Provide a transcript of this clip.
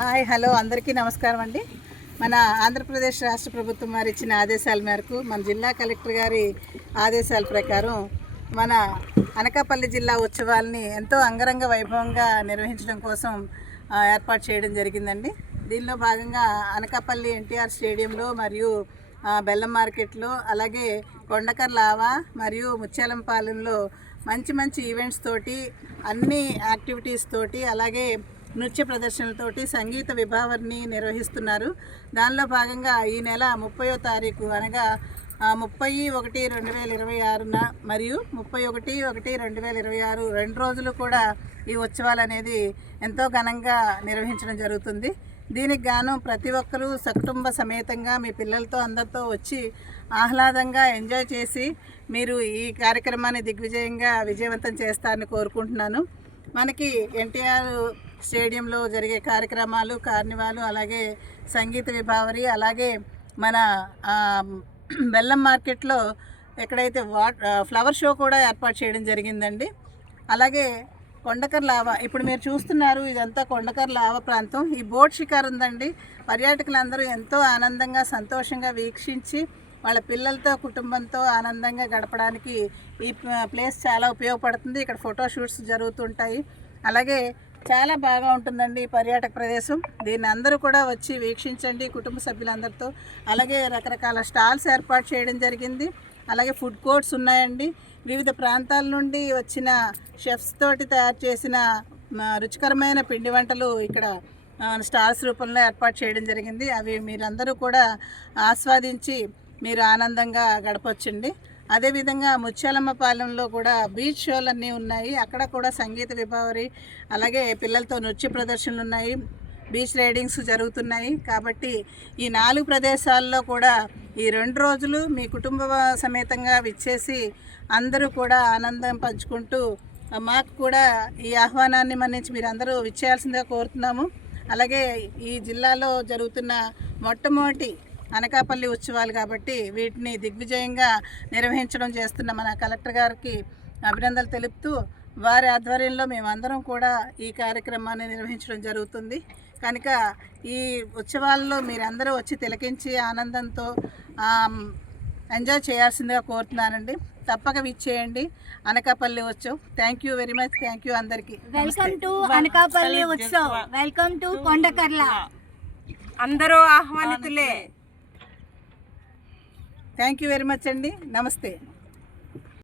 Hi hello అందరికీ నమస్కారం అండి. మన ఆంధ్రప్రదేశ్ రాష్ట్ర ప్రభుత్వం వారు ఇచ్చిన ఆదేశాల మేరకు మన జిల్లా కలెక్టర్ గారి ఆదేశాల ప్రకారం మన అనకాపల్లి జిల్లా ఉత్సవాల్ని ఎంతో అంగరంగ వైభవంగా నిర్వహించడం కోసం ఏర్పాటు చేయడం జరిగిందండి. దీనిలో భాగంగా అనకాపల్లి ఎన్టీఆర్ స్టేడియంలో మరియు బెల్లం మార్కెట్లో అలాగే కొండకర్లావా మరియు ముత్యాలంపాలెంలో మంచి మంచి ఈవెంట్స్ తోటి అన్ని యాక్టివిటీస్ తోటి అలాగే నృత్య ప్రదర్శనలతోటి సంగీత విభావరిని నిర్వహిస్తున్నారు. దానిలో భాగంగా ఈ నెల 30వ తారీఖు అనగా 30/1/2026 మరియు 31/1/2026 2 రోజులు కూడా ఈ ఉత్సవాలు అనేది ఎంతో ఘనంగా నిర్వహించడం జరుగుతుంది. దీనికి గాను ప్రతి ఒక్కరూ సకుటుంబ సమేతంగా మీ పిల్లలతో అందరితో వచ్చి ఆహ్లాదంగా ఎంజాయ్ చేసి మీరు ఈ కార్యక్రమాన్ని దిగ్విజయంగా విజయవంతం చేస్తారని కోరుకుంటున్నాను. మనకి ఎన్టీఆర్ స్టేడియంలో జరిగే కార్యక్రమాలు కార్నివాలు అలాగే సంగీత విభావరి అలాగే మన బెల్లం మార్కెట్లో ఎక్కడైతే ఫ్లవర్ షో కూడా ఏర్పాటు చేయడం జరిగిందండి. అలాగే కొండకర్లావా ఇప్పుడు మీరు చూస్తున్నారు, ఇదంతా కొండకర్లావా ప్రాంతం. ఈ బోట్ షికారు ఉందండి. పర్యాటకులందరూ ఎంతో ఆనందంగా సంతోషంగా వీక్షించి వాళ్ళ పిల్లలతో కుటుంబంతో ఆనందంగా గడపడానికి ఈ ప్లేస్ చాలా ఉపయోగపడుతుంది. ఇక్కడ ఫోటోషూట్స్ జరుగుతుంటాయి. అలాగే చాలా బాగా ఉంటుందండి ఈ పర్యాటక ప్రదేశం. దీన్ని అందరూ కూడా వచ్చి వీక్షించండి కుటుంబ సభ్యులందరితో. అలాగే రకరకాల స్టాల్స్ ఏర్పాటు చేయడం జరిగింది. అలాగే ఫుడ్ కోర్ట్స్ ఉన్నాయండి. వివిధ ప్రాంతాల నుండి వచ్చిన షెఫ్స్ తోటి తయారు చేసిన రుచికరమైన పిండి వంటలు ఇక్కడ స్టాల్స్ రూపంలో ఏర్పాటు చేయడం జరిగింది. అవి మీరందరూ కూడా ఆస్వాదించి మీరు ఆనందంగా గడపవచ్చండి. అదేవిధంగా ముత్యాలమ్మపాలెంలో కూడా బీచ్ షోలన్నీ ఉన్నాయి. అక్కడ కూడా సంగీత విభావరి అలాగే పిల్లలతో నృత్య ప్రదర్శనలు ఉన్నాయి. బీచ్ రైడింగ్స్ జరుగుతున్నాయి. కాబట్టి ఈ 4 ప్రదేశాల్లో కూడా ఈ 2 రోజులు మీ కుటుంబ సమేతంగా విచ్చేసి అందరూ కూడా ఆనందం పంచుకుంటూ మాకు కూడా ఈ ఆహ్వానాన్ని మన్నించి మీరు అందరూ విచ్చేయాల్సిందిగా కోరుతున్నాము. అలాగే ఈ జిల్లాలో జరుగుతున్న మొట్టమొదటి అనకాపల్లి ఉత్సవాలు కాబట్టి వీటిని దిగ్విజయంగా నిర్వహించడం చేస్తున్న మన కలెక్టర్ గారికి అభినందనలు తెలుపుతూ వారి ఆధ్వర్యంలో మేమందరం కూడా ఈ కార్యక్రమాన్ని నిర్వహించడం జరుగుతుంది. కనుక ఈ ఉత్సవాల్లో మీరందరూ వచ్చి తిలకించి ఆనందంతో ఎంజాయ్ చేయాల్సిందిగా కోరుతున్నానండి. తప్పక విచ్చేయండి అనకాపల్లి ఉత్సవం. Thank you very much. Thank you అందరికీ. Welcome to Anakapalli Utsav. Welcome to Kondakarla. అందరూ ఆహ్వానితులే. థ్యాంక్ యూ వెరీ మచ్ అండి. నమస్తే.